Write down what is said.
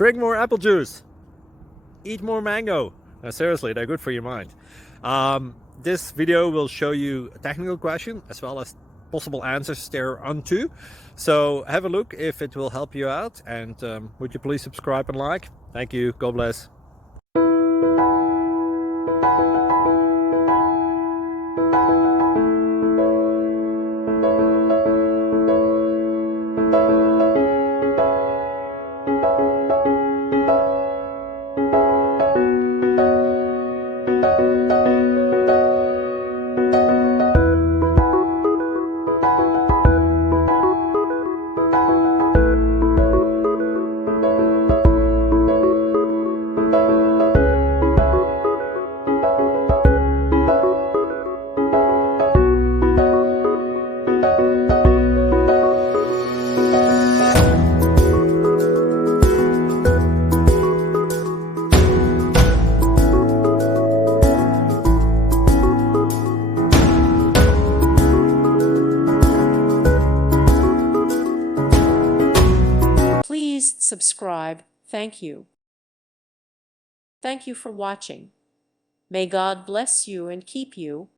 Drink more apple juice. Eat more mango. No, seriously, they're good for your mind. This video will show you a technical question as well as possible answers thereunto. So have a look if it will help you out, and would you please subscribe and like? Thank you. God bless. Please subscribe. Thank you. Thank you for watching. May God bless you and keep you.